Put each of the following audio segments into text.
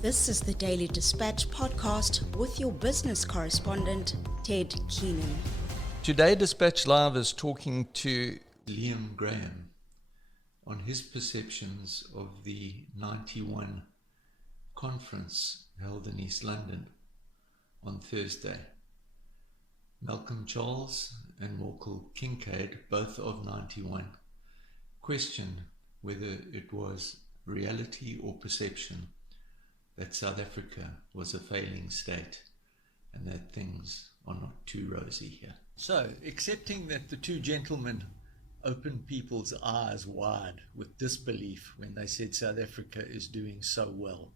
This is the Daily Dispatch podcast with your business correspondent, Ted Keenan. Today, Dispatch Live is talking to Liam Graham on his perceptions of the 91 conference held in East London on Thursday. Malcolm Charles and Morkel Kincaid, both of 91, questioned whether it was reality or perception that South Africa was a failing state and that things are not too rosy here. So, accepting that the two gentlemen opened people's eyes wide with disbelief when they said South Africa is doing so well,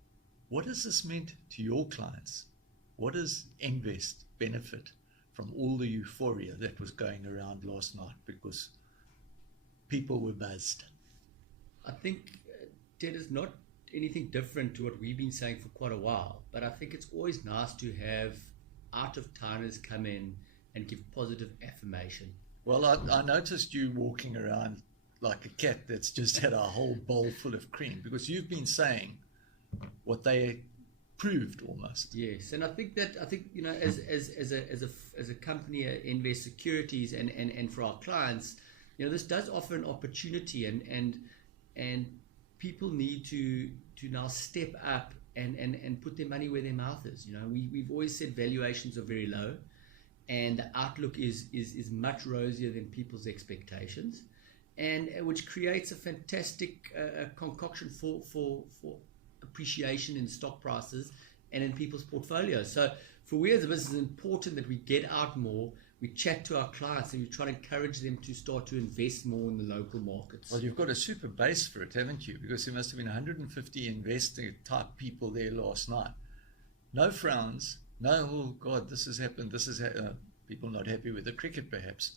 what has this meant to your clients? What does NVest benefit from all the euphoria that was going around last night because people were buzzed? I think Ted is not anything different to what we've been saying for quite a while, but I think it's always nice to have out-of-towners come in and give positive affirmation. Well, I noticed you walking around like a cat that's just had a whole bowl full of cream, because you've been saying what they proved almost. Yes, and I think you know, as a company, NVest Securities, and for our clients, you know, this does offer an opportunity, and people need to now step up and put their money where their mouth is. You know, we've always said valuations are very low, and the outlook is much rosier than people's expectations, and which creates a fantastic concoction for appreciation in stock prices and in people's portfolios. So for we as a business, it's important that we get out more, we chat to our clients, and we try to encourage them to start to invest more in the local markets. Well, you've got a super base for it, haven't you? Because there must have been 150 investor type people there last night. No frowns, no, oh God, this has happened, people not happy with the cricket perhaps.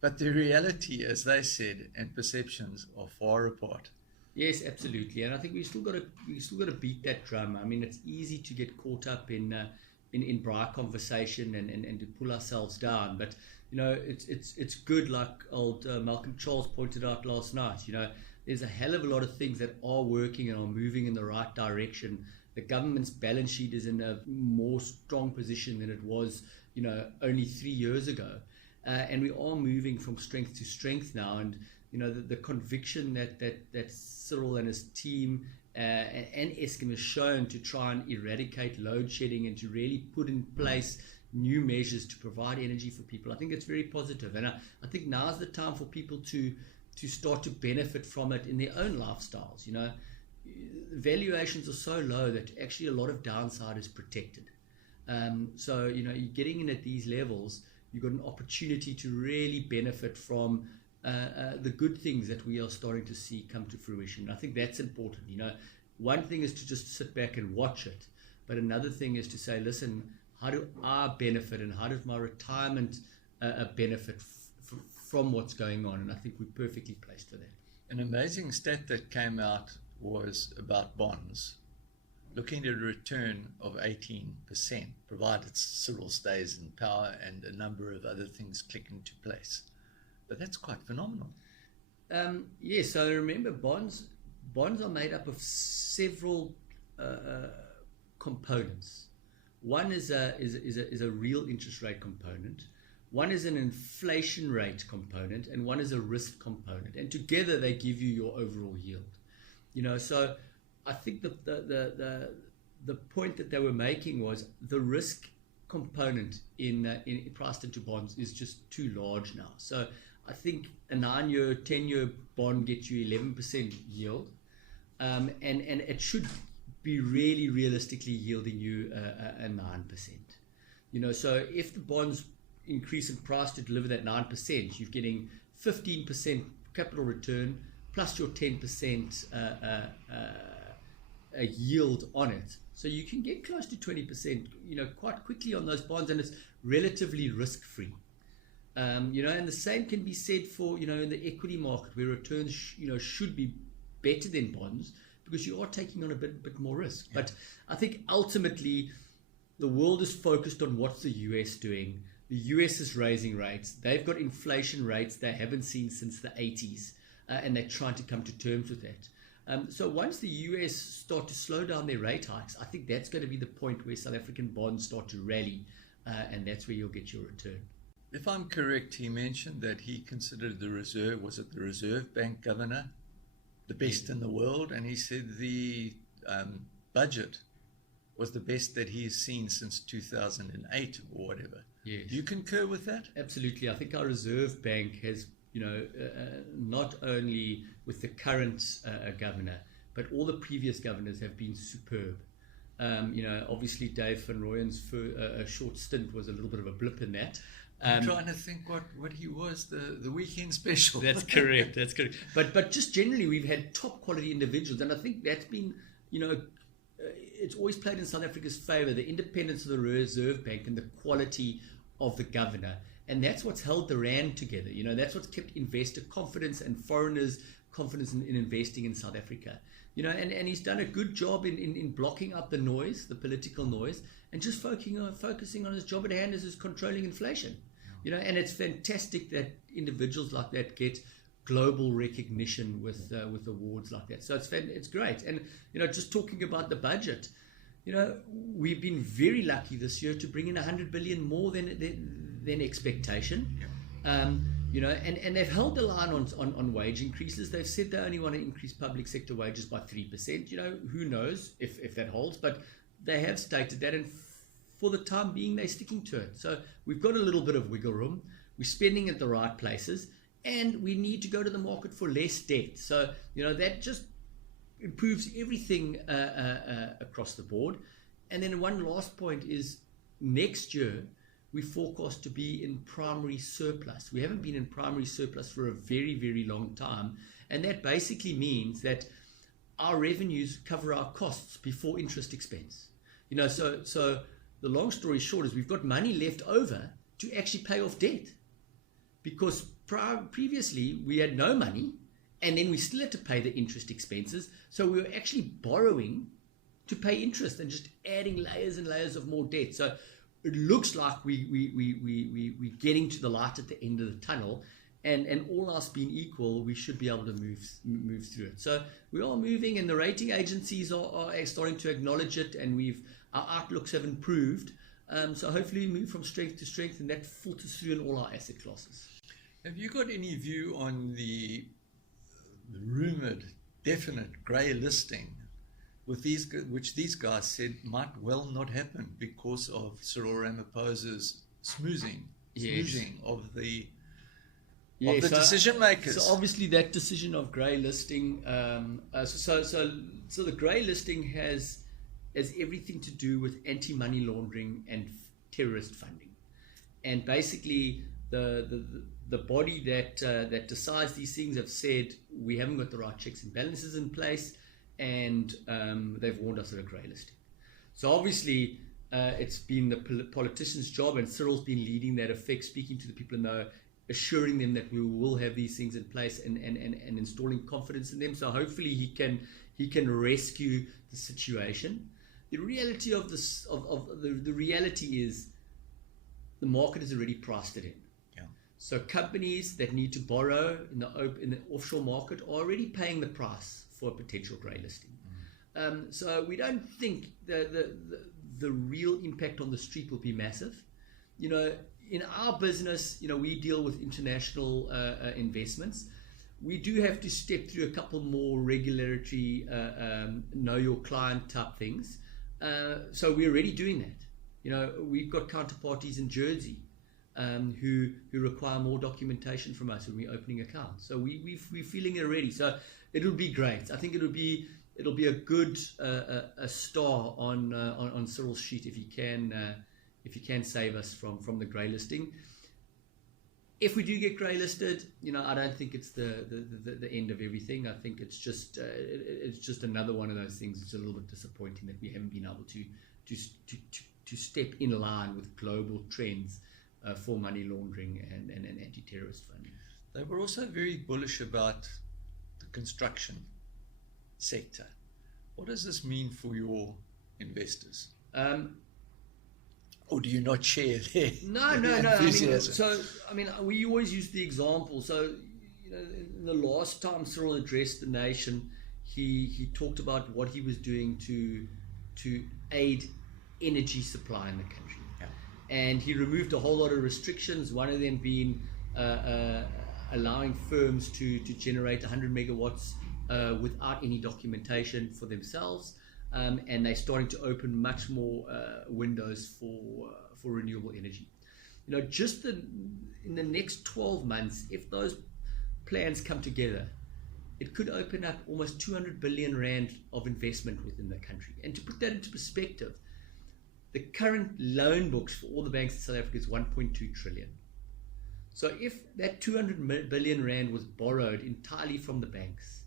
but the reality, as they said, and perceptions are far apart. Yes, absolutely, and I think we still got to beat that drum. I mean, it's easy to get caught up in briar conversation and to pull ourselves down, but you know, it's good, like old Malcolm Charles pointed out last night. You know, there's a hell of a lot of things that are working and are moving in the right direction. The government's balance sheet is in a more strong position than it was, you know, only 3 years ago, and we are moving from strength to strength now. And you know, the conviction that Cyril and his team and Eskom has shown to try and eradicate load shedding and to really put in place new measures to provide energy for people, I think it's very positive. And I think now's the time for people to start to benefit from it in their own lifestyles. You know, valuations are so low that actually a lot of downside is protected. So, you know, you're getting in at these levels, you've got an opportunity to really benefit from the good things that we are starting to see come to fruition. I think that's important. You know, one thing is to just sit back and watch it, but another thing is to say, listen, how do I benefit, and how does my retirement benefit from what's going on? And I think we're perfectly placed for that. An amazing stat that came out was about bonds, looking at a return of 18%, provided Cyril stays in power and a number of other things click into place. But that's quite phenomenal. Yes, so remember, bonds are made up of several components. One is a real interest rate component, one is an inflation rate component, and one is a risk component. And together they give you your overall yield. You know, so I think the point that they were making was the risk component in priced into bonds is just too large now. So I think a 9-year, 10-year bond gets you 11% yield, and it should be really realistically yielding you a 9%. You know, so if the bonds increase in price to deliver that 9%, you're getting 15% capital return plus your 10% a yield on it. So you can get close to 20%, you know, quite quickly on those bonds, and it's relatively risk-free. You know, and the same can be said for, you know, in the equity market, where returns should be better than bonds because you are taking on a bit more risk. Yeah. But I think ultimately the world is focused on what's the US doing. The US is raising rates. They've got inflation rates they haven't seen since the 80s, and they're trying to come to terms with that. So once the US start to slow down their rate hikes, I think that's going to be the point where South African bonds start to rally, and that's where you'll get your return. If I'm correct, he mentioned that he considered the Reserve Bank governor, the best in the world, and he said the budget was the best that he's seen since 2008 or whatever. Yes. Do you concur with that? Absolutely. I think our Reserve Bank has, not only with the current governor, but all the previous governors have been superb. Obviously Dave van Rooyen's short stint was a little bit of a blip in that. I'm trying to think what he was, the weekend special. That's correct. But just generally, we've had top quality individuals, and I think that's been, it's always played in South Africa's favour, the independence of the Reserve Bank and the quality of the governor. And that's what's held the rand together. That's what's kept investor confidence and foreigners' confidence in investing in South Africa. And he's done a good job in blocking out the noise, the political noise, and just focusing on his job at hand as is controlling inflation. And it's fantastic that individuals like that get global recognition with awards like that. So it's great. And just talking about the budget, we've been very lucky this year to bring in 100 billion more than expectation. And they've held the line on wage increases. They've said they only want to increase public sector wages by 3%. Who knows if that holds, but they have stated that, and for the time being, they're sticking to it. So we've got a little bit of wiggle room. We're spending at the right places, and we need to go to the market for less debt. So, that just improves everything across the board. And then one last point is next year, we forecast to be in primary surplus. We haven't been in primary surplus for a very, very long time. And that basically means that our revenues cover our costs before interest expense. So the long story short is we've got money left over to actually pay off debt. Because previously we had no money, and then we still had to pay the interest expenses. So we were actually borrowing to pay interest and just adding layers and layers of more debt. So it looks like we're getting to the light at the end of the tunnel, and all else being equal, we should be able to move through it. So we are moving, and the rating agencies are starting to acknowledge it, and our outlooks have improved. So hopefully we move from strength to strength, and that filters through in all our asset classes. Have you got any view on the rumored, definite grey listing which these guys said might well not happen because of Cyril Ramaphosa's smoozing of the decision makers? So obviously that decision of grey listing, so the grey listing has everything to do with anti-money laundering and terrorist funding, and basically the body that decides these things have said we haven't got the right checks and balances in place, and they've warned us of a grey listing. So obviously it's been the politician's job, and Cyril's been leading that effect, speaking to the people in know, assuring them that we will have these things in place and installing confidence in them. So hopefully he can rescue the situation. The reality of this the reality is the market has already priced it in. Yeah. So companies that need to borrow in the offshore market are already paying the price for a potential grey listing. So we don't think the real impact on the street will be massive. In our business, we deal with international investments. We do have to step through a couple more regulatory know your client type things. So we're already doing that. We've got counterparties in Jersey who require more documentation from us when we're opening accounts. So we're feeling it already. So it'll be great. I think it'll be a good a star on Cyril's sheet if he can save us from the grey listing. If we do get grey listed, I don't think it's the end of everything. I think it's just another one of those things. It's a little bit disappointing that we haven't been able to step in line with global trends for money laundering and anti-terrorist funding. They were also very bullish about the construction sector. What does this mean for your investors? Or do you not share their No. enthusiasm? We always use the example. So, the last time Cyril addressed the nation, he talked about what he was doing to aid energy supply in the country. Yeah. And he removed a whole lot of restrictions, one of them being allowing firms to generate 100 megawatts without any documentation for themselves. And they're starting to open much more windows for renewable energy. Just in the next 12 months, if those plans come together, it could open up almost 200 billion rand of investment within the country. And to put that into perspective, the current loan books for all the banks in South Africa is 1.2 trillion. So if that 200 billion rand was borrowed entirely from the banks,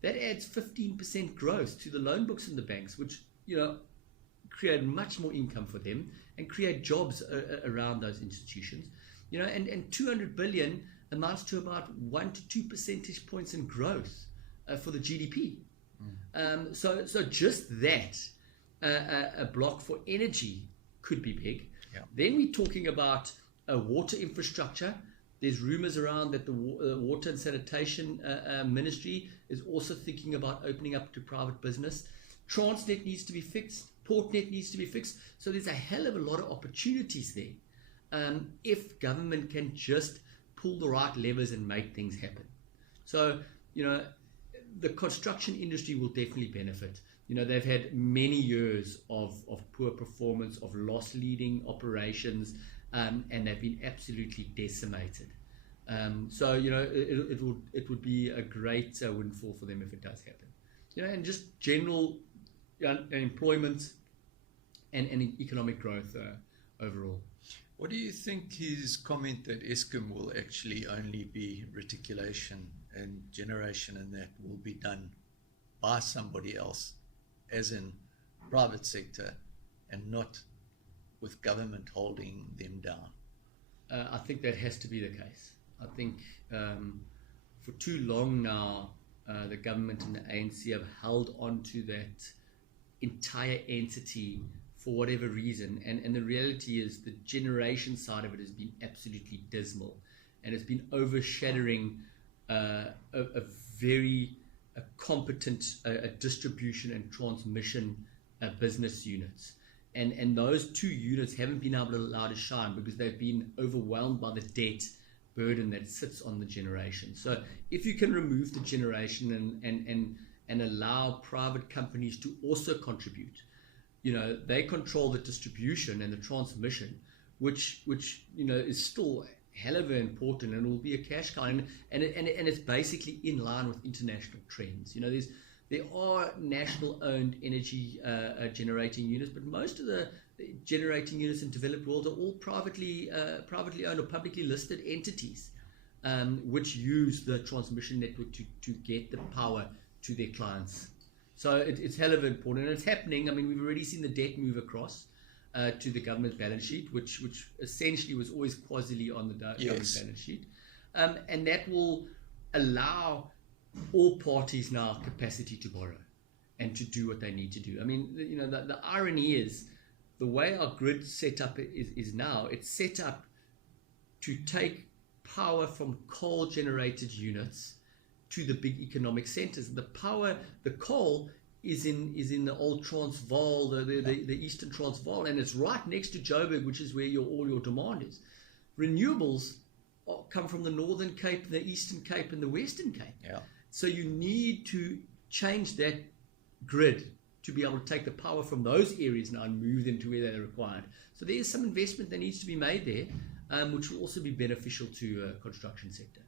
that adds 15% growth to the loan books in the banks, which create much more income for them and create jobs around those institutions. And 200 billion amounts to about 1 to 2 percentage points in growth for the GDP. So just that, a block for energy could be big. Yeah. Then we're talking about water infrastructure. There's rumors around that the Water and Sanitation Ministry is also thinking about opening up to private business. Transnet needs to be fixed. Portnet needs to be fixed. So there's a hell of a lot of opportunities there if government can just pull the right levers and make things happen. So, the construction industry will definitely benefit. They've had many years of poor performance, of loss-leading operations, and they've been absolutely decimated. So it would be a great windfall for them if it does happen. And just general employment and economic growth overall. What do you think his comment that Eskom will actually only be reticulation and generation, and that will be done by somebody else, as in private sector, and not with government holding them down? I think that has to be the case. I think for too long now, the government and the ANC have held on to that entire entity for whatever reason. And the reality is the generation side of it has been absolutely dismal. And it's been overshadowing a very competent distribution and transmission business units. And those two units haven't been able to allow to shine because they've been overwhelmed by the debt burden that sits on the generation. So if you can remove the generation and allow private companies to also contribute, they control the distribution and the transmission, which is still hell of important and will be a cash cow, and it's basically in line with international trends. There are national-owned energy generating units, but most of the generating units in developed world are all privately owned or publicly listed entities, which use the transmission network to get the power to their clients. So it's hell of important, and it's happening. I mean, we've already seen the debt move across to the government balance sheet, which essentially was always quasi on the government balance sheet, and that will allow all parties now capacity to borrow and to do what they need to do. I mean, the irony is the way our grid setup is now, it's set up to take power from coal generated units to the big economic centers. The coal is in the old Transvaal, the Eastern Transvaal, and it's right next to Joburg, which is where all your demand is. Renewables come from the Northern Cape, the Eastern Cape, and the Western Cape. Yeah. So you need to change that grid to be able to take the power from those areas now and move them to where they're required. So there is some investment that needs to be made there, which will also be beneficial to construction sector.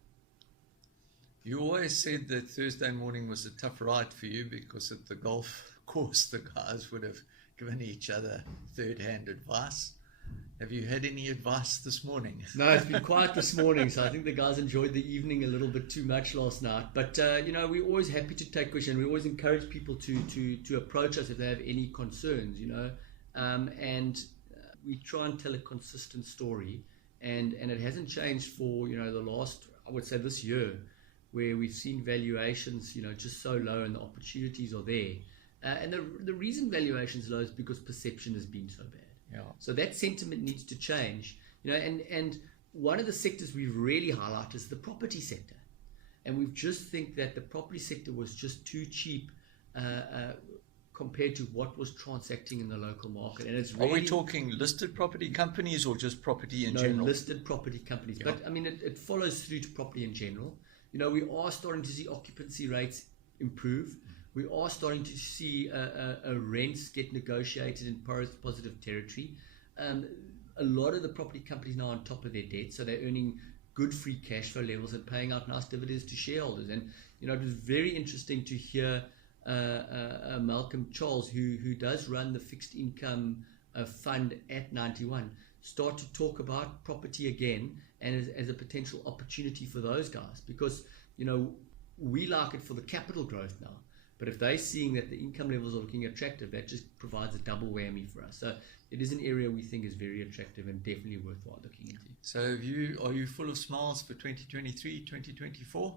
You always said that Thursday morning was a tough ride for you because at the golf course the guys would have given each other third-hand advice. Have you had any advice this morning? No, it's been quiet this morning, so I think the guys enjoyed the evening a little bit too much last night. But we're always happy to take questions. We always encourage people to approach us if they have any concerns. And we try and tell a consistent story, and it hasn't changed for the last, I would say, this year, where we've seen valuations just so low and the opportunities are there. And the reason valuations low is because perception has been so bad. Yeah. So that sentiment needs to change, and one of the sectors we really highlight is the property sector. And we just think that the property sector was just too cheap compared to what was transacting in the local market. And it's Are really, we talking listed property companies or just property in no, general? listed property companies. Yeah. But I mean, it follows through to property in general. You know, we are starting to see occupancy rates improve. We are starting to see rents get negotiated in positive territory. A lot of the property companies now on top of their debt, so they're earning good free cash flow levels and paying out nice dividends to shareholders. And you know, it was very interesting to hear Malcolm Charles, who does run the fixed income fund at 91, start to talk about property again and as a potential opportunity for those guys, because you know, we like it for the capital growth now, but if they're seeing that the income levels are looking attractive, that just provides a double whammy for us. So it is an area we think is very attractive and definitely worthwhile looking into. So are you full of smiles for 2023, 2024?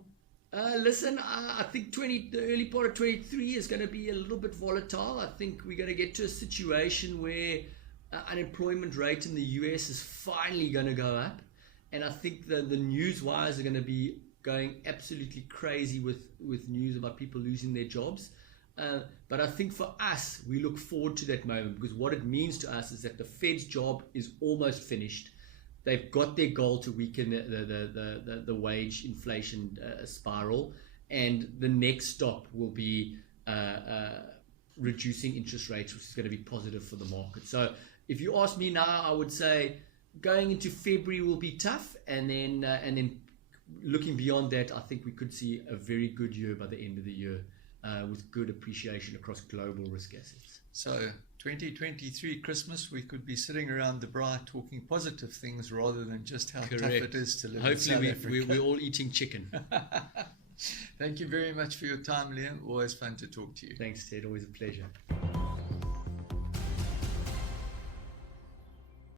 Listen, I think the early part of 23 is going to be a little bit volatile. I think we're going to get to a situation where unemployment rate in the US is finally going to go up. And I think the news wires are going to be going absolutely crazy with news about people losing their jobs. But I think for us, we look forward to that moment, because what it means to us is that the Fed's job is almost finished. They've got their goal to weaken the wage inflation spiral, and the next stop will be reducing interest rates, which is going to be positive for the market. So if you ask me now, I would say going into February will be tough, and then looking beyond that, I think we could see a very good year by the end of the year, with good appreciation across global risk assets. So 2023 Christmas, we could be sitting around the braai talking positive things rather than just how tough it is to live in South Africa. We're all eating chicken. Thank you very much for your time, Liam. Always fun to talk to you. Thanks, Ted. Always a pleasure.